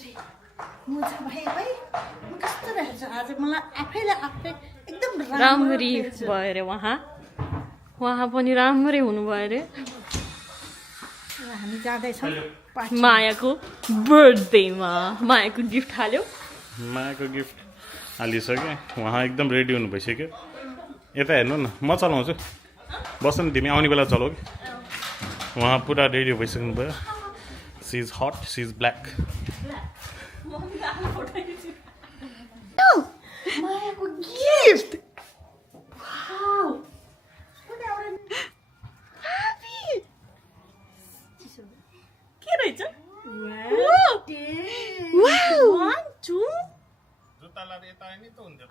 मुझे भाइ भाइ म कस्तो रहेछ आज मलाई आफैले आफै एकदम राम्ररी भयो अरे उहाँ पनि राम्रै हुनुभयो अरे हामी जाँदैछौँ मायाको बर्थडेमा मायाको गिफ्ट हाल्यो मायाको गिफ्ट हालिसक्यो उहाँ एकदम रेडी हुनु भइसक्यो यता हेर्नु न म चलाउँछु बस न तिमी आउने बेला चलाऊ कि उहाँ पुरा रेडी भइसक्नु भयो she is hot she is black मायाको गिफ्ट के रहेछ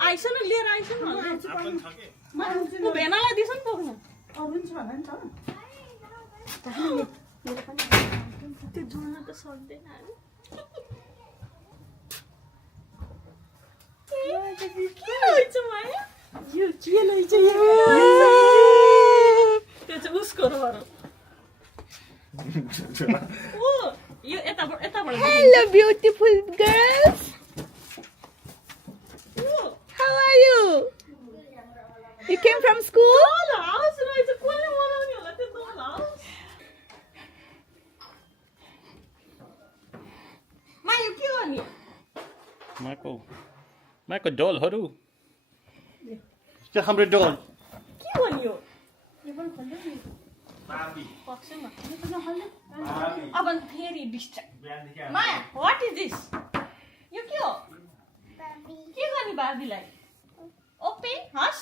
आइस न लिएर आइस न भेनालाई दिस नि बोक्नु अरू छ होला नि त त्यो जोड्न त सक्दैन के रहेछ माया यो के रहेछ त्यो चाहिँ उसको हो यो यताबाट Hello, beautiful girls. How are you? You came from school? House रहेछ कसले बनाउने होला त्यो डल हाउस माया के गर्ने मायाको डलहरू हाम्रो डल के गर्ने हो अब फेरि distract Maya what is this यो के हो के गर्ने बाबीलाई ओपेन हस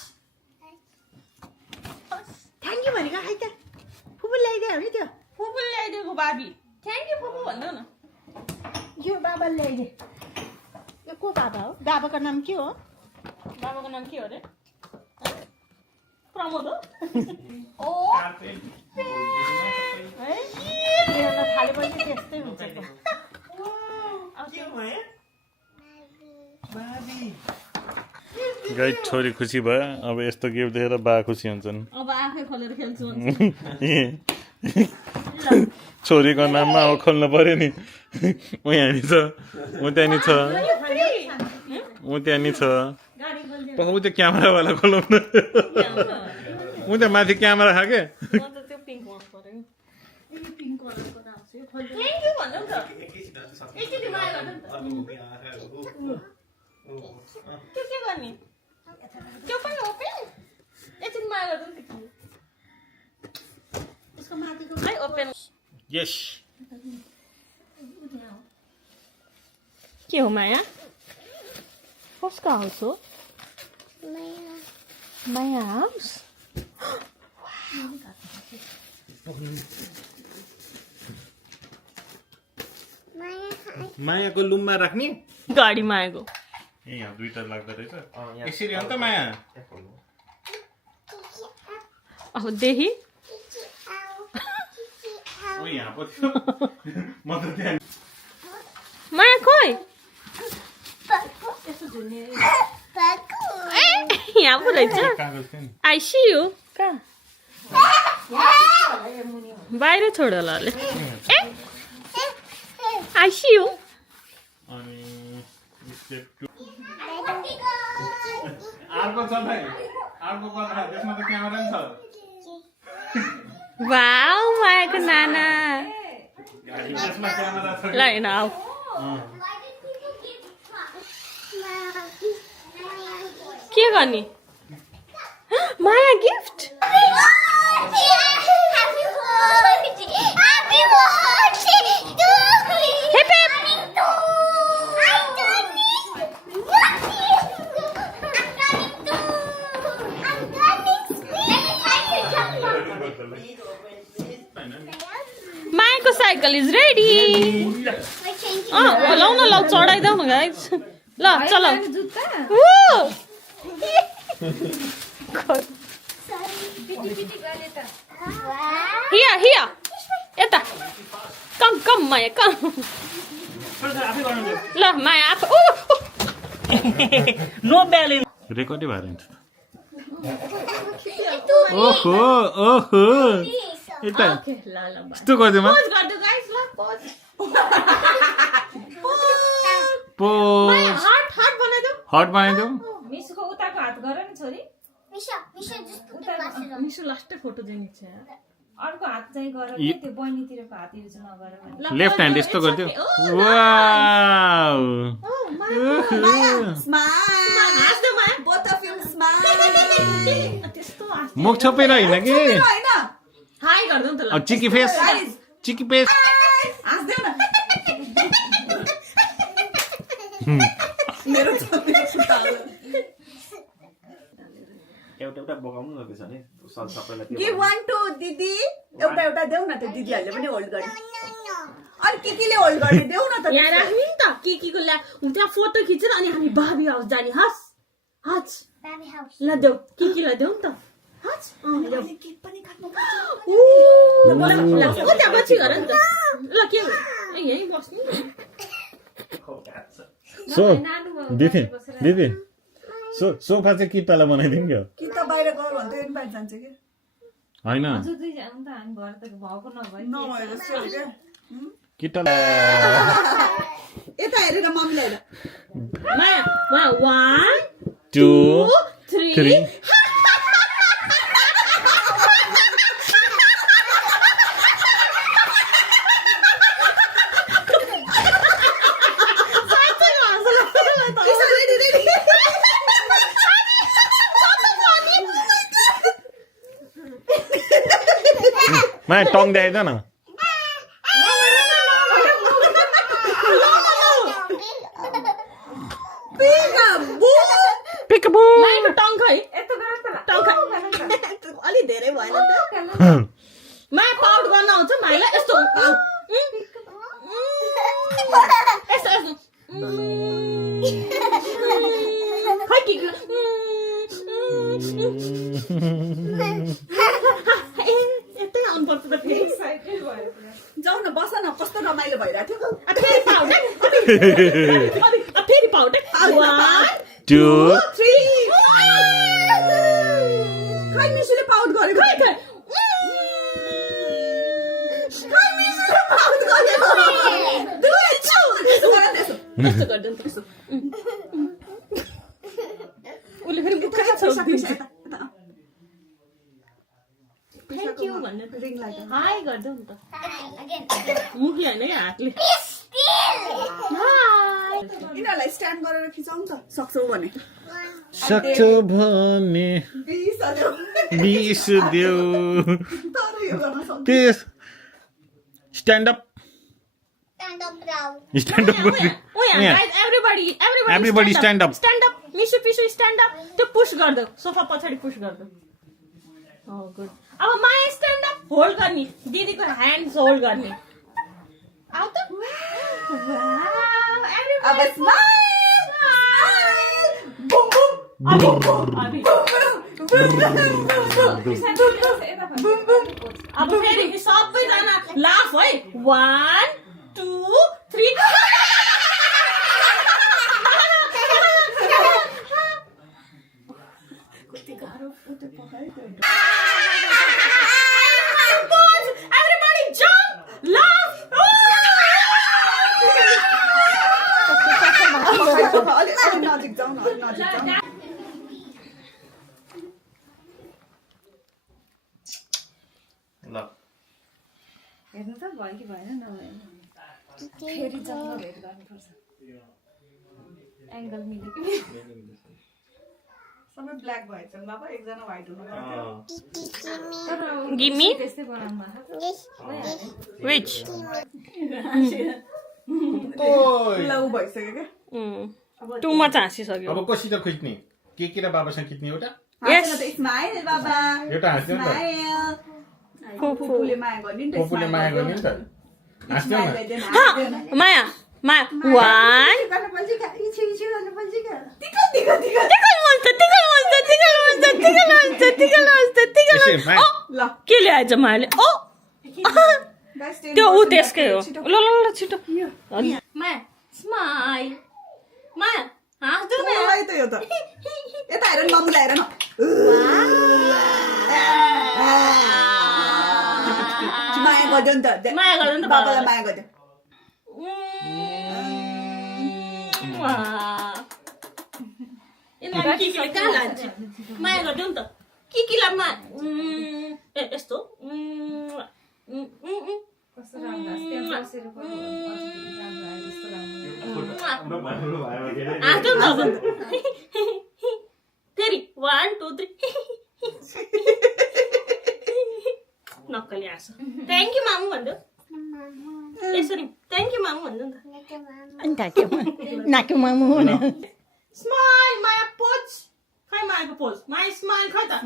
थ्याङ्क यू भनेको है त फुपू ल्याइदियो हो नि त्यो फुपूले ल्याइदिएको बाबी थ्याङ्क यू फुपू भन्नु न यो बाबाले ल्याइदियो यो को बाबा हो बाबाको नाम के हो बाबाको नाम के हो अरे प्रमोद हो ओ है ल्याउन थालेपछि त्यस्तै हुन्छ गाई छोरी खुसी भयो अब यस्तो गिफ्ट दिएर बा खुसी हुन्छन् अब आफै खोलेर खेल्छु छोरीको नाममा अब खोल्नु पर्यो नि ऊ यहाँ नि छ ऊ त्यहाँ नि छ ऊ त्यहाँ नि छ ऊ त्यो क्यामेरावाला खोलाउँ न ऊ त्यहाँ माथि क्यामेरा खाके त्यो पिङ्क मन पर्यो पिङ्क कलरको राख्छु थ्याङ्क यू भन्नु नि त एकचोटि माया गर्नु नि त त्यो के गर्ने त्यो पनि ओपेन एकचोटि माया गर्नु नि त उसको माथिको है ओपेन यस के हो माया कसको हाउस हो माया हाउस मायाको लुममा राख्ने गाडी मायाको ए यहाँ दुईटा लाग्दो रहेछ यसरी हो नि त माया अब देखि ओ यहाँ पो थियो म त त्यहाँ माया खोइ यहाँ पो रहेछ कागज थियो नि आई सी यु कहाँ बाहिर छोड होला अरे आई सी यु अनि अर्को छ भाइ अर्को कथा त्यसमा त क्यामेरा पनि छ वाउ मायाको नाना त्यसमा क्यामेरा छ ल हेर्न आऊ के गर्ने माया गिफ्ट मायाको साइकल इज रेडी लौ न लौ चढाइदेऊ न गाइस ल चल हिया हिया यता कम कम माया कम ल माया आफै नो ब्यालेन्स रेकर्डै भएर हुन्छ ओहो ओहो यता यस्तो गरिदिउँ पोज गर्दै गाइस ल पोज पोज हार्ट हार्ट बनाइदेऊ हट बनाइदेऊ मिसुको उताको हात गर नि छोरी मिसु लास्टै फोटो दिने छ अर्को हात चाहिँ गर के त्यो बहिनीतिरको हातहरू चाहिँ नगर भने लेफ्ट ह्यान्ड यस्तो गरिदियो वाउ Smile. हाँस्दै माया Both of you smile. त्यस्तो हाँस मुख छोपेर होइन कि होइन हाई गर्दै नि त ल चिकी फेस चिकी फेस हाँस्देऊ न मेरो छोरीको खुट्टा हो। एउटा बोकाउनु न त्यसो भने सबैलाई Give one to दिदी एउटा एउटा देऊ न त दिदीहरूले पनि होल्ड गर्ने अनि किकीले होल्ड गर्ने देऊ न त यहाँ राख्नु नि त के को ल्या त्यहाँ फोटो खिचेर अनि हामी बाबी हाउस जाने हस् हस् ल देऊ केलाई देऊ नि त हस् देऊ केक पनि खानु ल त्यहाँ पछि गर नि त ल के यहीँ बस्नु सो दिदी दिदी सोफा चाहिँ किट्टालाई बनाइदिउँ क्या कि त बाहिर गएर भन्थ्यो नि बाहिर जान्छ कि होइन हजुर दुई जाउँ त हामी घर त भएको नभए नभएर जस्तो क्या किट्टालाई यता हेरेर मम्मीलाई हेर माया 1 2 3 3 माया टङ देखाइदियो न पिकबू मायाको टङ खै यस्तो गर त टङ खै अलि धेरै भएन त माया पाउट गर्न आउँछ माइला यस्तो यस्तो यस्तो खै के यतै आउनुपर्छ त फेरि जाऊ न बस न कस्तो रमाइलो भइरहेको फेरि पाउडर फेरि पाउडर 1 2 थियो खै मिसुले पाउट गरेको खै खै खै मिसुले पाउट गरेको दुई छु त्यसो गर त्यसो यस्तो गर्दैन त्यसो उसले फेरि बुक्का छोड्दिन्छ थ्याङ्क यू भन्ने रिङ लाइट हाई गर्दै नि त मुखले होइन है हातले हाई यिनीहरूलाई स्ट्यान्ड गरेर खिचाउँ त सक्छौ भने सक्छौ भने 20 देऊ तर यो गर्न सक्छ त्यस stand up stand up Everybody stand up. stand up मिसु पिसु stand up त्यो पुश गर्दो सोफा पछाडि पुश गर्दो हो गुड अब माया stand up होल्ड गर्ने दिदीको ह्यान्ड्स होल्ड गर्ने आउ त अब स्माइल बुम बुम अब फेरि सबैजना लाफ है 1 2 3 Everybody jump! Laugh! अलि नजिक जाउँ न अलि नजिक जाउँ ल हेर्नु त भयो कि भएन नभएन फेरि जम्मा भेट गर्नुपर्छ एङ्गल मिल्यो कि सबै ब्ल्याक भएछ बाबा एकजना व्हाइट हुनु Give me. Which? लौ भइसक्यो क्या Too much हाँसिसक्यो अब कसित खिच्ने के र बाबासँग खिच्ने एउटा Yes. स्माइल बाबा एउटा हाँस्यो नि त फुफुले माया गर्ने नि त पोपुले माया गर्ने नि त हाँस्यो न Maya, Maya. 1. यसै माया ल के ल्याएछ मायाले ओ त्यो ऊ त्यसकै हो ल ल ल छिटो माया स्माइल माया हाँस्दो न मलाई त यो त यता हेर मम्मीलाई हेर न माया गर्दैन त माया गर्दैन त बाबालाई माया गर्दैन यिनीलाई किकीले कहाँ लान्छ माया गरिदेऊ नि त किकीलाई यस्तो फेरि 1 2 3 नक्कली हाँसो थ्याङ्क यू मामु भन्देऊ यसरी थ्याङ्क यू मामु भन्देऊ नि त नाक्यो मामु हुने स्माइल माया पोज खै मायाको पोज माया स्माइल खै त 1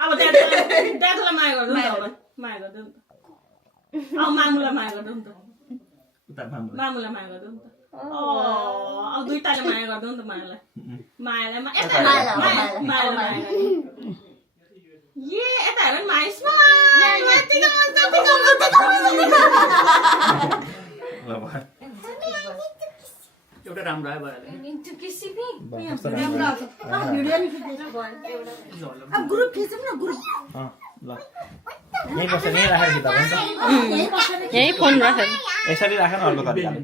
अब ड्याडलाई माया गरिदेऊ नि त अब माया गरिदेऊ नि त अब मामुलाई माया गरिदेऊ नि त मामुलाई माया गरिदेऊ नि त अब दुईटाले माया गरिदेऊ नि त मायालाई मायालाई ये यता हेर न माया स्माइल एउटा राम्रो आयो भयो ग्रुप खिचौँ न ग्रुप ल यही बस्छ यही राखेर खिच्दा हुन्छ यही फोन राखेर यसरी राख न अर्को तरिकाले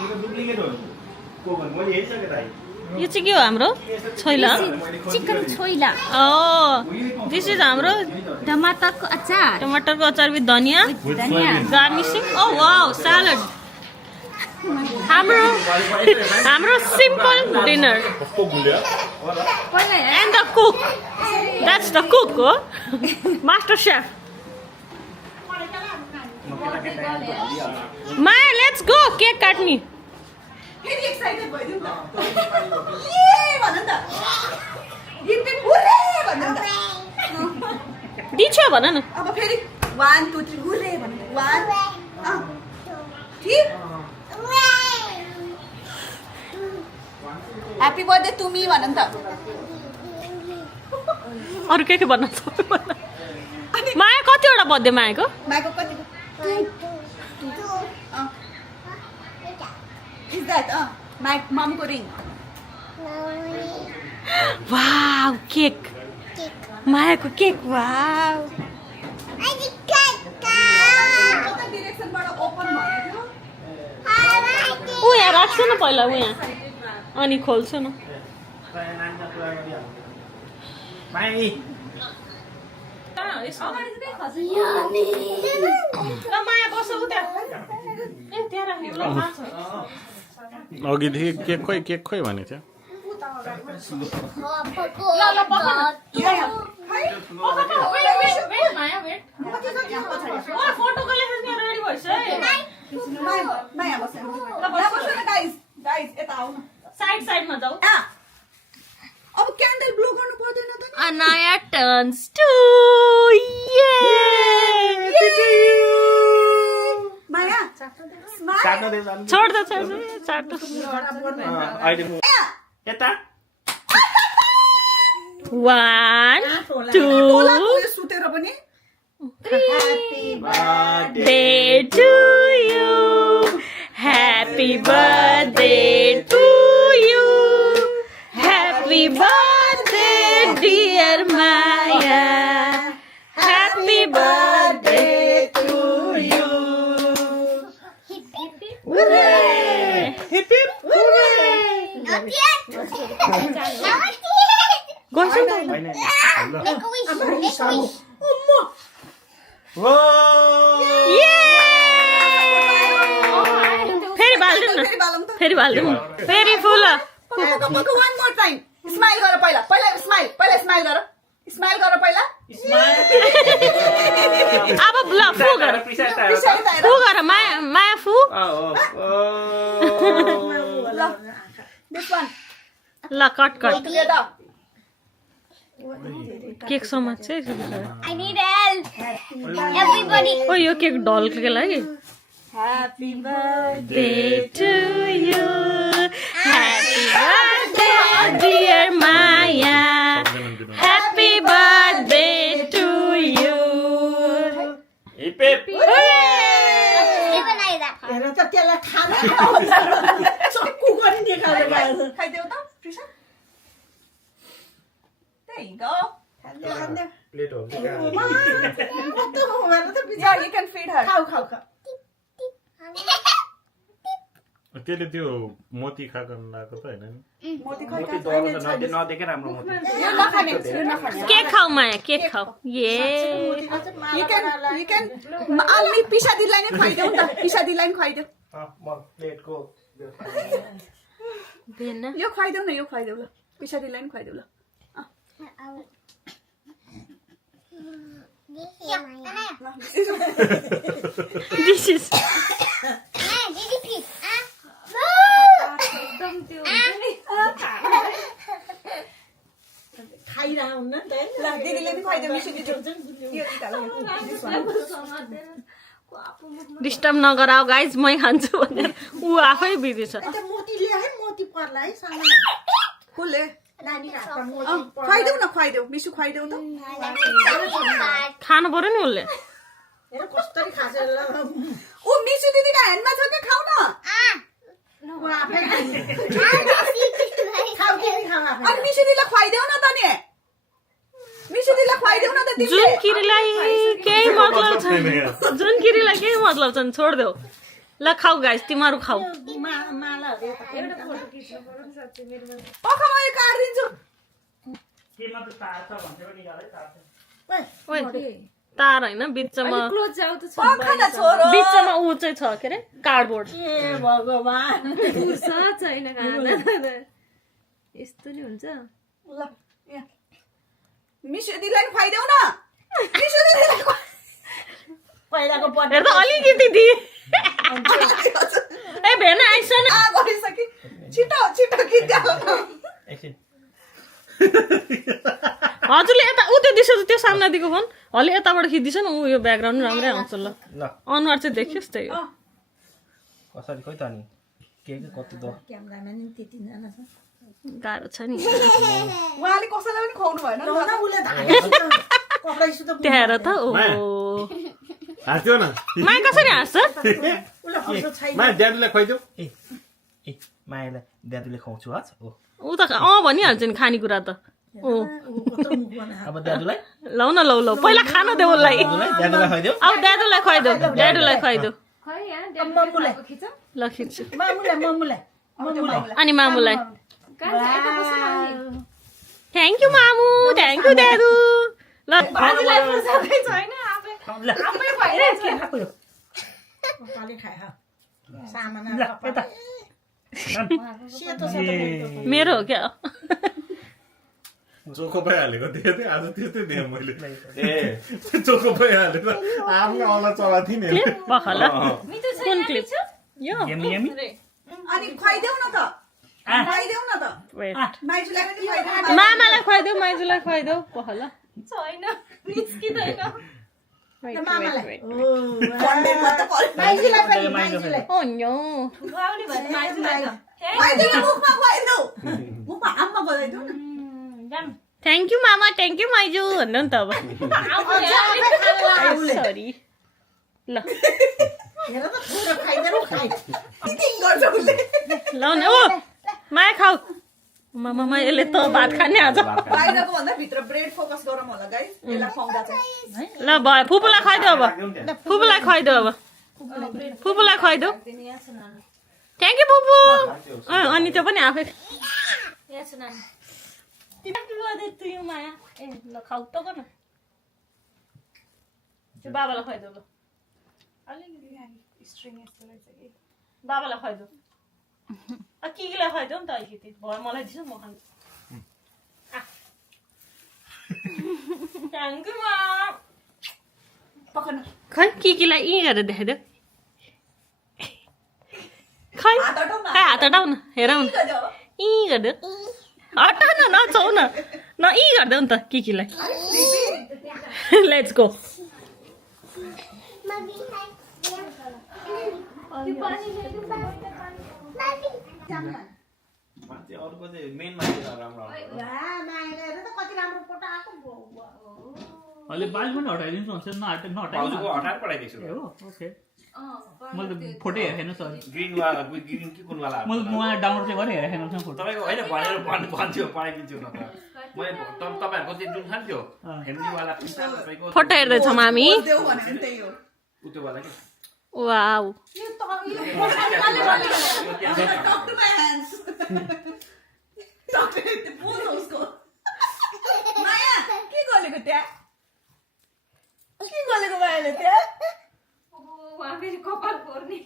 यो डुप्लिकेट हो को भन मैले हेरिसके त यो चाहिँ के हो हाम्रो छोइला चिकन छोइला दिस इज हाम्रो टमाटरको अचार टमाटरको अचार विथ धनिया गार्निशिङ ओ वाउ सलाड हाम्रो simple dinner and the cook that's the cook हो मास्टर सेफ माया लेट्स गो केक काट्ने फेरि एक्साइटेड भइदिउँ त ये भन त रिपिट हुरे भन त दिछो भन न अब फेरि 1 2 3 हुरे भन 1 ठीक ह्यापी बर्थडे टु मी भन त अरु के भन्न छ माया कतिवटा बर्थडे मायाको माइको कति Is that my momको ring? Wow cake मायाको केक वाउ कता डिरेक्सनबाट ओपन भएको थियो ऊ यहाँ राख्छु न पहिला ऊ यहाँ अनि खोल्छु न माई माया बस उता ए त्यहाँ राख्यो ल माछ अघिदेखि केक खोइ भने थियो ल ल पक्का वेट माया वेट फोटोको लेखेर रेडी भइस है माया बस ल बस न गाइस यता आउनु साइड साइडमा जाऊ अब क्यान्डल ब्लो गर्नु पर्दैन त अनाया टर्न्स टु माया साट्न दे जानु छोड दे चाट अहिले यता 1 2 सुतेर पनि birthday to you happy birthday to you happy birthday dear Maya happy birthday to you hooray hip hip go होइन ओ फेरि बाल्दिउँ न फेरि बाल्दिउँ फेरि फुल one more time स्माइल गर पहिला स्माइल गर पहिला अब ल फु गर फु गर माया फु this one ल कट ले दा केक समाज चाहिँ I need help. Everybody. ओ यो केक ढल्के लागि Happy birthday to you happy birthday dear Maya happy birthday to you hip hip हेर त त्यसलाई खाना खाइदेऊ त प्रिसा There you go. प्लेटहरू चाहिँ कहाँ? कस्तो भएर त बिचारी Yeah, you can feed her. खाऊ खाऊ खाऊ त्यसले त्यो मोती खाएको लगाएको त होइन नि मोती मोती डरलो छ, नदेखे राम्रो मोती। यो नखाने, यो नखाने. केक खाऊ माया केक खाऊ ये You can अलि पिसा दिदीलाई नै खुवाइदेऊ नि त पिसा दिदीलाई नि खुवाइदेऊ म प्लेटको भेन यो खुवाइदेऊ न यो खुवाइदेऊ ल पिसा दिदीलाई नि खुवाइदेऊ ल दिस इज खाइरह हुन्न नि त ल दिदीले नि खुवाइदेऊ मिसु दिदी यो निकाल डिस्टर्ब नगराऊ गाइज मै खान्छु भनेर ऊ आफै बिजी छ अन्त मोती ल्याए है मोती पर्ला है सानो कसले नानी हातमा मोती खुवाइदेऊ न खुवाइदेऊ मिसु खुवाइदेऊ त खानु पर्यो नि उसले हेर कसरी खान्छ ल ऊ मिसु दिदीको ह्यान्डमा छ के खाऊ न उ आफै खाऊ तिमी खाऊ आफै अनि मिसु दिदीलाई खुवाइदेऊ न त नि मिसु दिदीलाई खुवाइदेऊ न त जुन तिमीले किरीलाई केही मतलब छैन जुन किरीलाई केही मतलब छैन छोडिदेऊ ल खाऊ गाइज तिमीहरू खाऊ मालाहरू पख म यो काटिदिन्छु केमा त तार छ भन्छ पनि यादै तार छ। ओइ तार होइन बिचमा पख न छोरो बिचमा ऊ चाहिँ छ के अरे कार्डबोर्ड ए भगवान यस्तो नि हुन्छ ल यहाँ मिसु दिदीलाई नि खुवाइदेऊ न मिसु दिदीलाई पहिलाको बर्थडे हेर त अलिकति दि ए भेन आइस न गरिसके छिटो छिटो किन्देऊ एकछिन हजुरले यता ऊ त्यो दिशा त्यो सामना दिएको फोन अलि यताबाट खिच्दिछ नि ऊ यो ब्याकग्राउन्ड राम्रै आउँछ ल ल अनुहार चाहिँ देखियोस् त्यही हो कसरी खोइ त नि के कति द क्यामेराम्यान नि त्यतिजना छ गाह्रो छ नि उहाँले कसैलाई पनि खुवाउनु भएन नि न त। उसले कपडा त त्यहाँ हेर त ओ हाँस्यो न माया कसरी हाँस्छ उसले हँसो छैन माया ड्याडीलाई खुवाइदेऊ ए मायालाई दाजुले खुवाउँछु आज ओ ऊ त भनिहाल्छ नि खानेकुरा त ओ कत्रो मुख बनायो अब दाजुलाई लौ न लौ लौ पहिला खानु देऊ उसलाई दाजुलाई खुवाइदेऊ अब ड्याडुलाई खुवाइदेऊ ड्याडुलाई खुवाइदेऊ खै यहाँ मम्मुलाई ल खिच्छु मम्मुलाई अनि मामुलाई कहाँ छ यता बस्न आउने थ्याङ्क यू मामु थ्याङ्क यू ड्याडु ल बाजुलाई फुर्सदै छैन आफै भइरहेछ कपाले खायो सामान ल यता सेतो छ त मेरो हो क्या चोखो पाइहालेको थिएँ त्यो आज त्यस्तै दिएँ मैले ए चोखो पाइहालेको आफ्नो औला चला थिएँ नि क्लिप बखला मिठो छ कुन क्लिप यो यमी यमी अनि खुवाइदेऊ न त खुवाइदेऊ न त वेट माइजूलाई पनि खुवाइदेऊ न। मामालाई खुवाइदेऊ माइजूलाई खुवाइदेऊ बखला छैन निस्किँदैन मामालाई कन्टेन्टमा त पर्यो। माइजूलाई पनि माइजूलाई ओ नो खुवाउने भने माइजूलाई त खुवाइदेऊ न, मुखमा खुवाइदेऊ मुखमा आम्मा बजाइदेऊ न। थ्याङ्क यू मामा थ्याङ्क यू माइजू भन्नु नि त अब सरी ल हेर त थोरै खाइदेऊ खाइ इटिङ गर्छ उसले ल न ओ माया खाऊ मामा यसले त भात खाने आज बाहिरको भन्दा भित्र ब्रेड फोकस गरौँ होला गाइस यसलाई खुवाउँदा चाहिँ ल भयो फुपूलाई खुवाइदेऊ अब फुपूलाई खुवाइदेऊ अब फुपूलाई खुवाइदेऊ थ्याङ्क यू फुपू अनि त्यो पनि आफै त्यो माया ए ल खाऊ त गर्न त्यो बाबालाई खुवाइदेऊ ल बाबालाई खुवाइदेऊ किकीलाई खुवाइदेऊ नि त अलिकति भयो मलाई दिन्छ म खान्छु थ्याङ्क यू मा पकड्न खै किकीलाई यी गरेर देखाइदेऊ खै हात हटाऊ न। खै हात हटाउ न हेरौँ न यी गरिदेऊ हटाउ न नचाउ न न यी गरिदेऊ नि त किकीलाई लेट्स गो मान्छे अर्को चाहिँ मेन मान्छे राम्रो मायाले हेर त कति राम्रो फोटो आएको अहिले बाल पनि हटाइदिन्छु भन्छ नहटाइ भाउजूको हटाएर पठाइदिएको छु हो ओके मैले फोटो हेरेको सर ग्रिनवाला ग्रिन कि कुनवाला मैले उहाँ डाउनलोड चाहिँ गरेर हेरेको थिएँ फोटो तपाईँको होइन भनेर भन्थ्यो पठाइदिन्छु न त मैले तपाईँहरूको चाहिँ जुन छ नि त्यो फ्यामिलीवाला पैसा तपाईँको फोटो हेर्दैछौँ हामी देऊ भने पनि त्यही हो उत्योवाला के wow Talk to my hands. Talk to it. बोल उसको माया के गरेको त्यहाँ के गरेको मायाले त्यहाँ फेरि कपाल फोर्ने